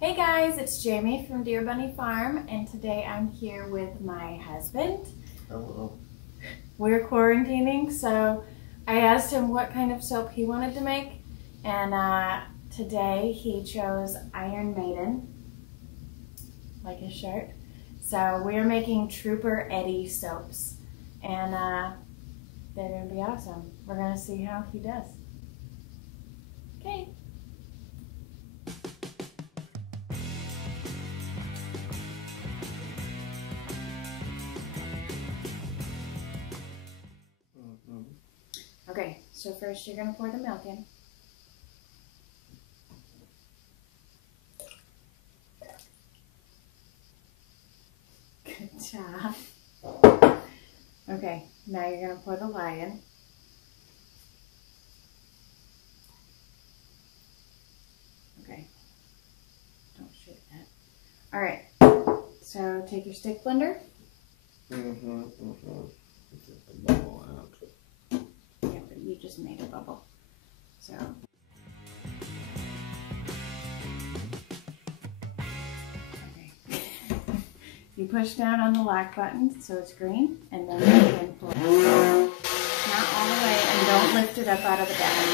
Hey guys, it's Jamie from DeerBunny Farm, and today I'm here with my husband. Hello. We're quarantining, so I asked him what kind of soap he wanted to make, and today he chose Iron Maiden, like his shirt. So we're making Trooper Eddie soaps, and they're going to be awesome. We're going to see how he does. Okay. Okay, so first you're going to pour the milk in. Good job. Okay, now you're going to pour the lye in. Okay, don't shoot that. Alright, so take your stick blender. Bubble out. Yeah, but you just made a bubble. So. Okay. You push down on the lock button so it's green, and then you can pull it. Not all the way, and don't lift it up out of the bag.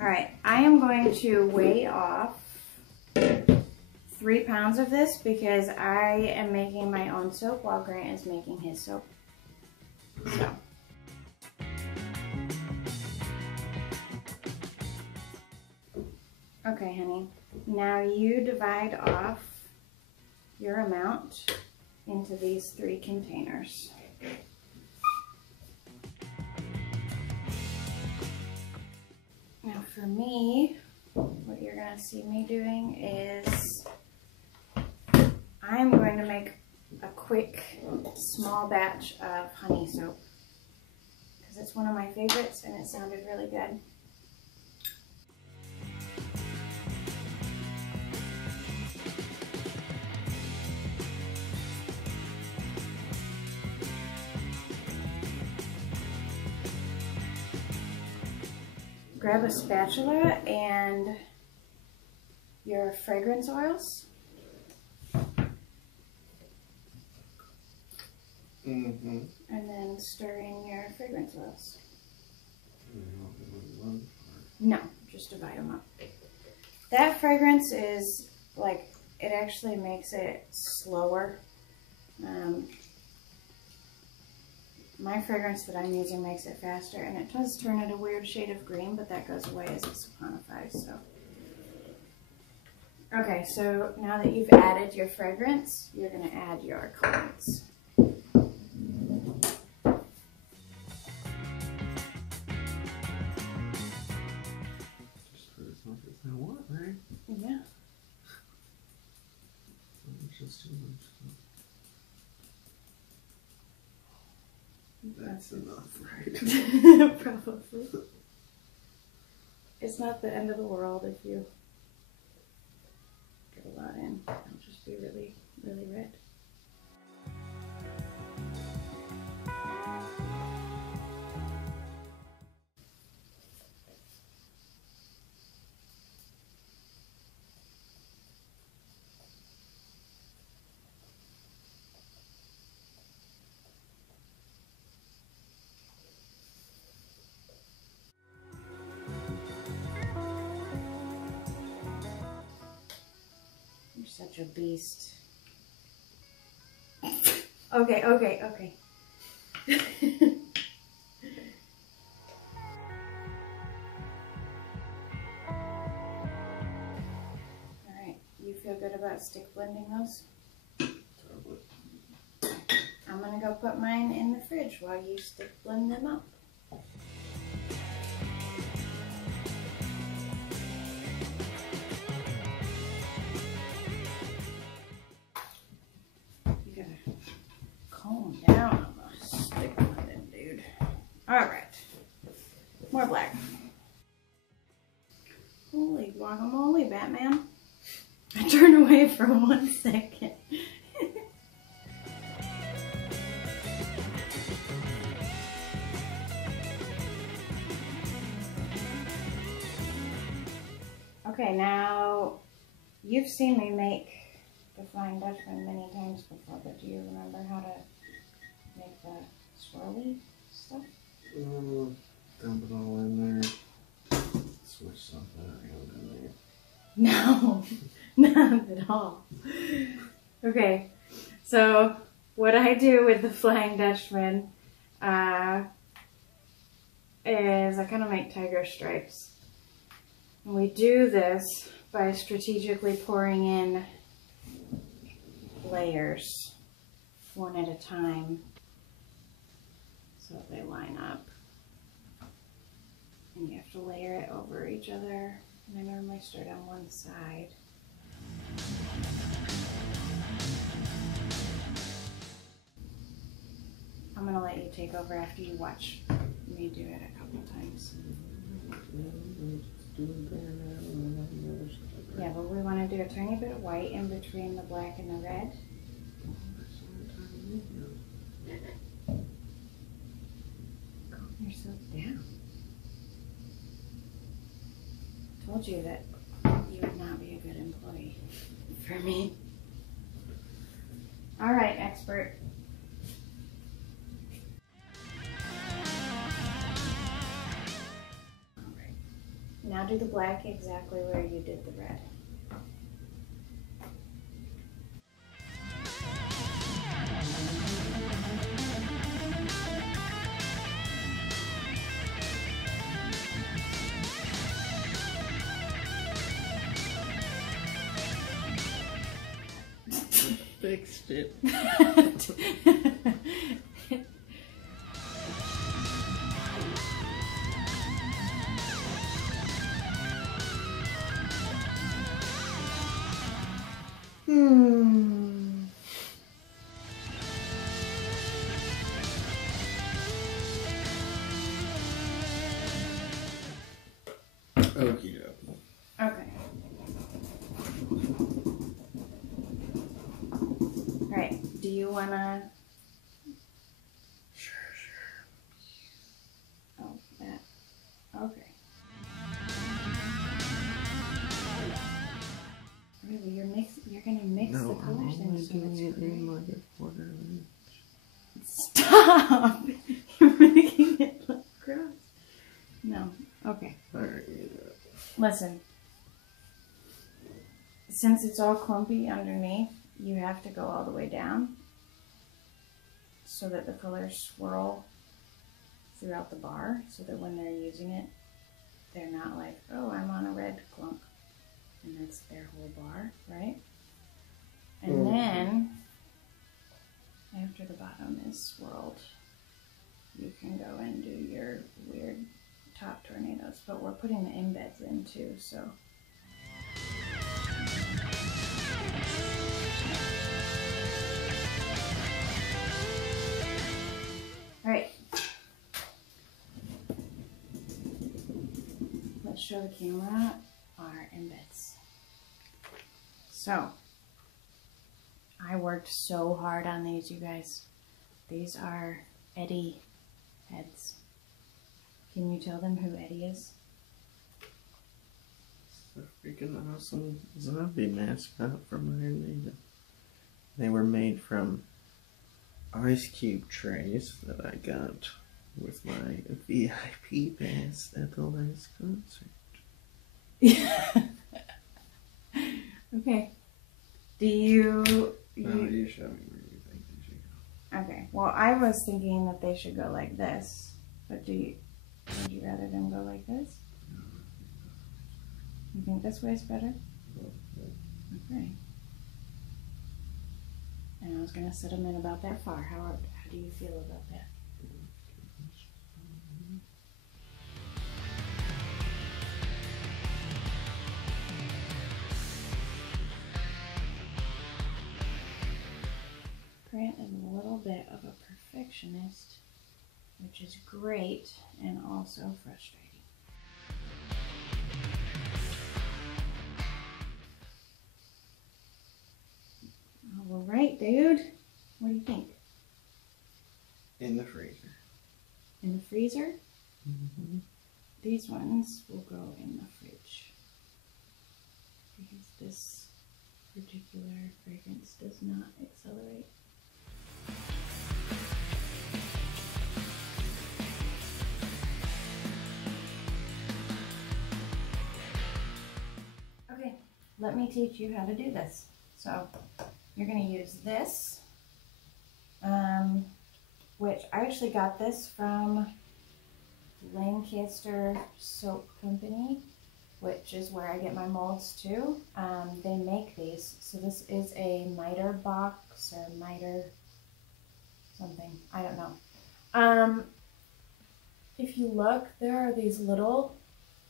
Alright, I am going to weigh off 3 pounds of this because I am making my own soap while Grant is making his soap. So. Okay, honey. Now you divide off your amount into these 3 containers. Now for me, what you're going to see me doing is I'm going to make a quick small batch of honey soap because it's one of my favorites and it sounded really good. Grab a spatula and your fragrance oils. And then stir in your fragrance oils. No, just divide them up. That fragrance is like, it actually makes it slower. My fragrance that I'm using makes it faster, and it does turn it a weird shade of green, but that goes away as it saponifies, so. Okay, so now that you've added your fragrance, you're going to add your colorants. Yeah. That's enough, right? Probably. It's not the end of the world if you get a lot in. It'll just be really, really red. You're such a beast. Okay. Alright, you feel good about stick blending those? I'm gonna go put mine in the fridge while you stick blend them up. You gotta calm down on the stick blending, dude. Alright, more black. Holy guacamole, Batman. I turned away for 1 second. Okay, now you've seen me make the Flying Dutchman many times before, but do you remember how to make the swirly stuff? Dump it all in there. Switch something around in there. No, not at all. Okay, so what I do with the Flying Dutchman is I kind of make tiger stripes. And we do this by strategically pouring in layers one at a time so they line up. And you have to layer it over each other. And I normally start on one side. I'm going to let you take over after you watch me do it a couple times. Yeah, but we want to do a tiny bit of white in between the black and the red. Calm yourself down. I told you that you would not be a good employee for me. All right, expert. All right. Now do the black exactly where you did the red. Fixed it. Okie dokie. Okay. All right. Do you wanna? Sure. Oh, that. Okay. Really, you're gonna mix No, the colors I'm in, only so doing it's it great. in like a quarter of an inch. Stop! You're making it look gross. No. Okay. Alright, you do it. Listen. Since it's all clumpy underneath, you have to go all the way down so that the colors swirl throughout the bar, so that when they're using it, they're not like, oh, I'm on a red clump, and that's their whole bar, right? And then, after the bottom is swirled, you can go and do your weird top tornadoes, but we're putting the embeds in too, so. All right. Let's show the camera our embeds. So, I worked so hard on these, you guys. These are Eddie heads. Can you tell them who Eddie is? So freaking awesome zombie mascot from Iron Maiden. They were made from ice cube trays that I got with my VIP pass at the last concert. Okay. Do you... No, you show me where you think they should go. Okay. Well, I was thinking that they should go like this. But would you rather them go like this? You think this way is better? Okay. And I was going to set them in about that far. How do you feel about that? Grant is a little bit of a perfectionist, which is great and also frustrating. All right, dude. What do you think? In the freezer. In the freezer? Mm-hmm. These ones will go in the fridge. because this particular fragrance does not accelerate. Okay, let me teach you how to do this. So you're going to use this, which I actually got this from Lancaster Soap Company, which is where I get my molds too. They make these. So this is a miter box or miter something. I don't know. If you look, there are these little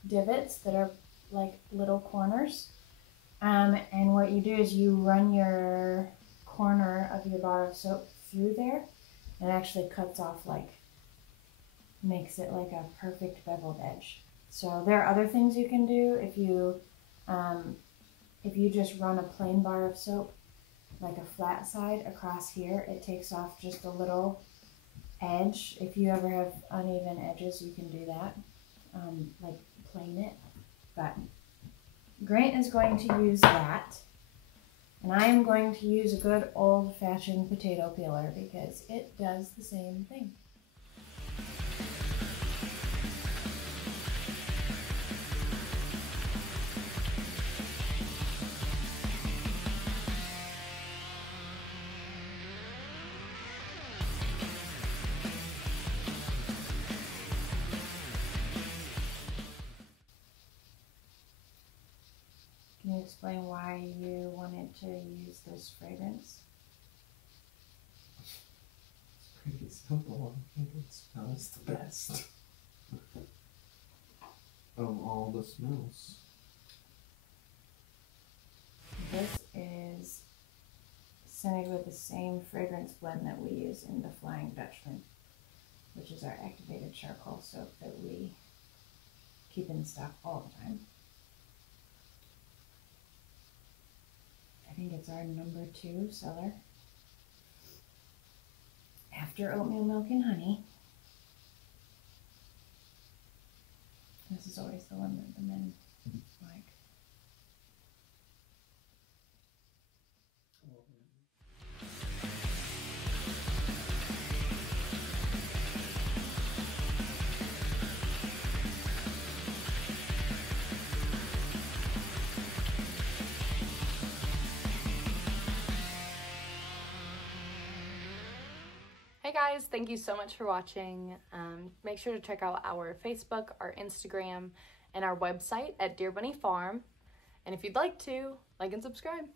divots that are like little corners. And what you do is you run your corner of your bar of soap through there, and it actually cuts off, like, makes it like a perfect beveled edge. So there are other things you can do if you just run a plain bar of soap, like a flat side across here, it takes off just a little edge. If you ever have uneven edges, you can do that, like plane it. But Grant is going to use that, and I am going to use a good old-fashioned potato peeler because it does the same thing. Can you explain why you wanted to use this fragrance? It's pretty simple. I think it smells the best of all the smells. This is scented with the same fragrance blend that we use in the Flying Dutchman, which is our activated charcoal soap that we keep in stock all the time. I think it's our number 2 seller after oatmeal milk and honey. This is always the one that the men like. Hey guys, thank you so much for watching. Make sure to check out our Facebook, our Instagram, and our website at DeerBunny Farm. And if you'd like to, like and subscribe.